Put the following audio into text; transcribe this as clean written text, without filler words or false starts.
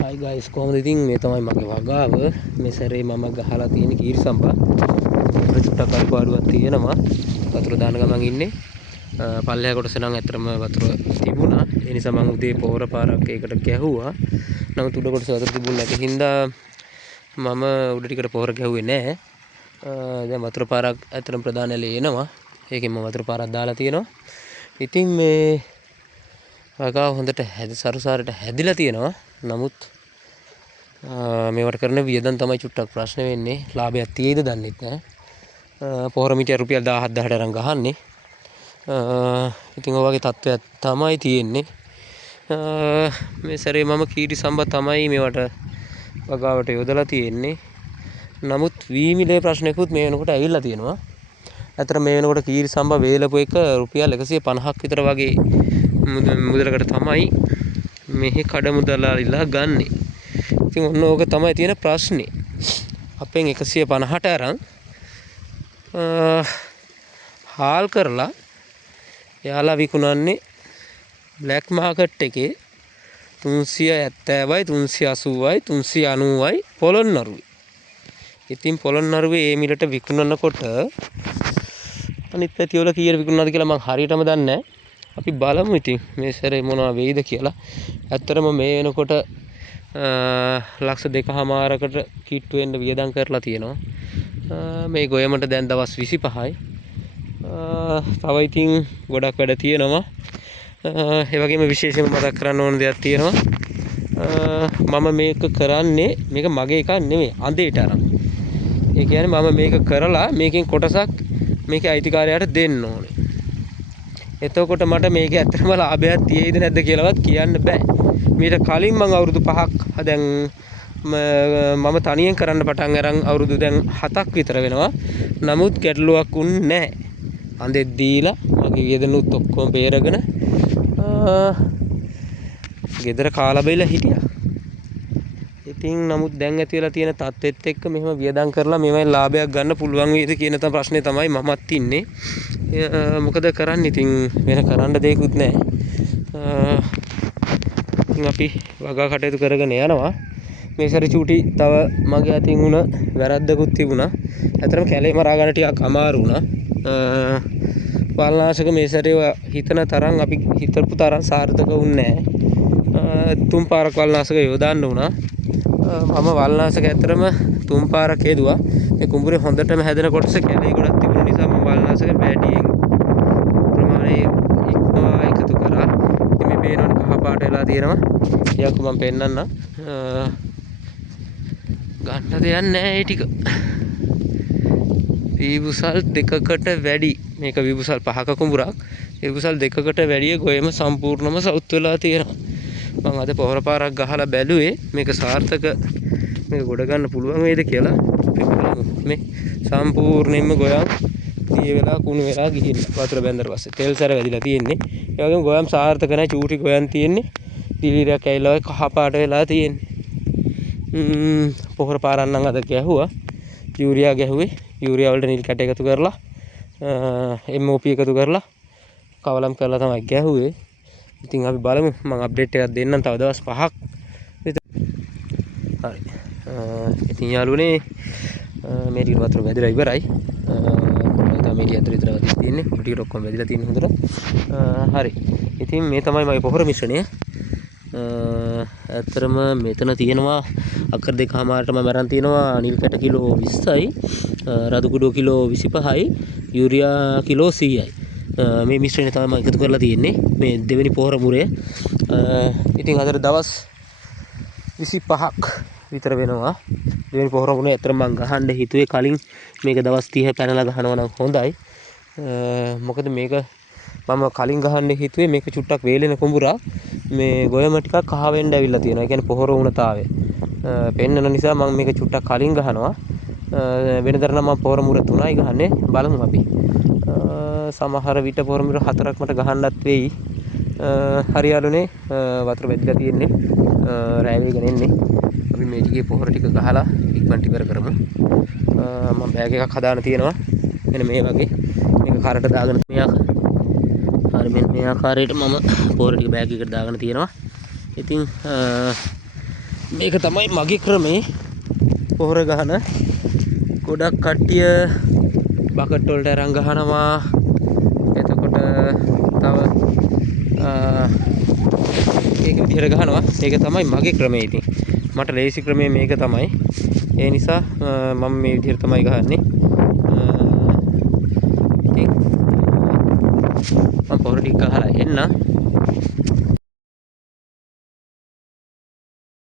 Hi guys, කොහොමද ඉතින් මේ තමයි මගේ වගාව. මේ සැරේ මම ගහලා තියෙන කීරිසම්බා. වතුර චුට්ටක් අඩුපාඩුවක් තියෙනවා. වතුර දාන ගමන් ඉන්නේ. පල්ලෙහා කොටස නම් ඇත්තටම වතුර තිබුණා. ඒ නිසා මම උදේ පොහොර පාරක් ඒකට ගැහුවා. නමුත් උඩ කොටස වතුර තිබුණ නැති හින්දා මම උඩ ටිකට පොහොර ගැහුවේ නැහැ. දැන් වතුර පාරක් ඇත්තටම ප්‍රධාන ඇලේ එනවා. ඒකෙන් මම වතුර පාරක් දාලා තියෙනවා. ඉතින් මේ වගාව හොඳට සරුසාරට හැදිලා තියෙනවා. නමුත් මේවට කරන වියදම් තමයි චුට්ටක් ප්‍රශ්න වෙන්නේ. ලාභයක් තියෙයිද දන්නෙත් නැහැ. පොහොර මිටිය රුපියල් 17,000ට අරන් ගහන්නේ. ඉතින් ඔය වගේ තත්ත්වයක් තමයි තියෙන්නේ. මේ සැරේ මම කීරිසම්බා තමයි මේවට වගාවට යොදලා තියෙන්නේ. නමුත් වීමිලේ ප්‍රශ්නයකුත් මේ වෙනකොට ඇවිල්ලා තියෙනවා. අතර මේ වෙනකොට කීරිසම්බා වේලපු එක රුපියල් 150ක් විතර වගේ මුදලකට තමයි මෙහි කඩ මුදලාලිලා ගන්නෙ. ඉතින් ඔන්න ඕක තමයි තියෙන ප්‍රශ්නේ. අපෙන් 150ට අරන් හාල් කරලා යාලා විකුණන්නේ බ්ලැක් මාකට් එකේ 370යි 380යි 390යි පොළොන්නරුවේ. ඉතින් පොළොන්නරුවේ මේ මිලට විකුණනකොට අනිත් පැතිවල කීයට විකුණනවද කියලා මම හරියටම දන්නේ නැහැ. අපි බලමු ඉතින් මේ සැරේ මොනවා වෙයිද කියලා. ඇත්තටම මේ වෙනකොට ලක්ෂ 2කමාරකට කිට්ටු වෙන්න වියදම් කරලා තියෙනවා. මේ ගොයමට දැන් දවස් 25යි. තව ඉතින් ගොඩක් වැඩ තියෙනවා. ඒ වගේම විශේෂයෙන්ම මතක් කරන්න ඕන දෙයක් තියෙනවා. මම මේක කරන්නේ මේක මගේ එකක් නෙමෙයි අඳේට අරන්. ඒ කියන්නේ මම මේක කරලා මේකෙන් කොටසක් මේකේ අයිතිකාරයාට දෙන්න ඕනේ. එතකොට මට මේක ඇත්තටම ලාභයක් තියෙයිද නැද්ද කියලාවත් කියන්න බෑ. මීට කලින් මම අවුරුදු 5ක් දැන් මම තනියෙන් කරන්න පටන් අරන් අවුරුදු දැන් 7ක් විතර වෙනවා. නමුත් ගැටලුවක් උන්නේ නැහැ. අඳෙත් දීලා මගේ වියදනුත් ඔක්කොම බේරගෙන ගෙදර කාලා බෙලා හිටියා. ඉතින් නමුත් දැන් ඇති වෙලා තියෙන තත්ත්වෙත් එක්ක මෙහෙම වියදම් කරලා මේවයි ලාභයක් ගන්න පුළුවන් වේද කියන ප්‍රශ්නේ තමයි මමත් ඉන්නේ. මොකද කරන්නේ ඉතින් වෙන කරන්න දෙයක්වත් නැහැ. ඉතින් අපි වගා කටයුතු කරගෙන යනවා. මේ සැරේ චූටි තව මගේ අතින් උන වැරද්දකුත් තිබුණා. ඇත්තටම කැලේ මරා ගන්න ටිකක් අමාරු වුණා. වල්නාශක මේ සැරේ හිතන තරම් අපි හිතපු තරම් සාර්ථක වුණේ නැහැ. 3 පාරක් වල්නාශක යොදන්න වුණා. මම වල්නාශක ඇත්තටම 3 පාරක් හේදුවා. මේ කුඹුරේ හොඳටම හැදෙන කොටස කැලේ ගොඩක් තිබුණ නිසා මම වල්නාශක වැඩියෙන් ප්‍රමාණය ඉක්මවා එකතු කරා. ඉතින් මේ පේනවනේ කහ පාට වෙලා තියෙනවා. ටිකක් මම පෙන්නන්නම්. ගන්න දෙයක් නැහැ ඒ ටික. විබුසල් 2කට වැඩි. මේක විබුසල් 5ක කුඹුරක්. විබුසල් 2කට වැඩිය ගොයම සම්පූර්ණම සවුත් වෙලා තියෙනවා. මම අද පොහොර පාරක් ගහලා බැලුවේ මේක සාර්ථක මේක ගොඩ ගන්න පුළුවන් වේද කියලා. අපි බලමු. මේ සම්පූර්ණයෙන්ම ගොයම් දිය වෙලා කුණු වෙලා ගිහිල්ලා වතුර බැඳලා පස්සේ තෙල් සැර වැදිලා තියෙන්නේ. ඒ වගේම ගොයම් සාර්ථක නැහැ චූටි ගොයම් තියෙන්නේ. දිලිරයක් ඇවිල්ලා ඔය කහ පාට වෙලා තියෙන්නේ. පොහොර පාරක් නම් අද ගැහුවා. යූරියා ගැහුවේ. යූරියා වලට නිල් කැට එකතු කරලා MOP එකතු කරලා කවලම් කරලා තමයි ගැහුවේ. ඉතින් අපි බලමු මම අප්ඩේට් එකක් දෙන්නම් තව දවස් 5ක් විතර. හරි. ඉතින් යාළුවනේ මේ ටික වතුර වැදිලා ඉවරයි. තමයි මේ ටික ඇතුළේ විතර වදිලා තියෙන්නේ. ටික ඔක්කොම වැදිලා තියෙන හොඳට. හරි. ඉතින් මේ තමයි මගේ පොහොර මිශ්‍රණය. ඇත්තරම මෙතන තියෙනවා අකර 2කමාරටම මරන් තියෙනවා නිල් කැට කිලෝ 20යි, රතු කුඩු කිලෝ 25යි, යූරියා කිලෝ 100යි. මේ මිශ්‍රණය තමයි මම එකතු කරලා තියෙන්නේ මේ දෙවෙනි පොහොර මුරේ. ඉතින් අද දවස් 25ක් විතර වෙනවා. දෙවෙනි පොහොර මුරේ ඇත්තට මම ගහන්න හිතුවේ කලින් මේක දවස් 30 පැනලා ගහනවා නම් හොඳයි. මොකද මේක මම කලින් ගහන්න හිතුවේ මේක චුට්ටක් වේලෙන කුඹුරා. මේ ගොයම ටිකක් කහ වෙන්න ඇවිල්ලා තියෙනවා. ඒ කියන්නේ පොහොර වුණතාවය පෙන්නන නිසා මම මේක චුට්ටක් කලින් ගහනවා. වෙනදර නම් මම පොහොර මුර 3යි ගහන්නේ. බලමු අපි. සමහර විට පොහොර මුර 4ක් මට ගහන්නත් වෙයි. හරියලුනේ වතුර වැදිලා තියෙන්නේ. රැය වේගෙන එන්නේ. අපි මේ ටිකේ පොහොර ටික ගහලා ඉක්මනට ඉවර කරමු. මම බෑග් එකක් හදාන තියෙනවා. මෙන්න මේ වගේ. මේක කරට දාගෙන හරි මේ ආකාරයට මම පොහොර ටික බෑග් එකට දාගෙන තියෙනවා. ඉතින් මේක තමයි මගේ ක්‍රමේ පොහොර ගහන. ගොඩක් කට්ටිය බකට් වලට අරන් ගහනවා. එතකොට තව ඒක විදිහට ගහනවා. ඒක තමයි මගේ ක්‍රමය. ඉතින් මට ලේසි ක්‍රමය මේක තමයි. ඒ නිසා මම මේ විදිහට තමයි ගහන්නේ. ඉතින් මම පොහොර ටික ගහලා එන්න.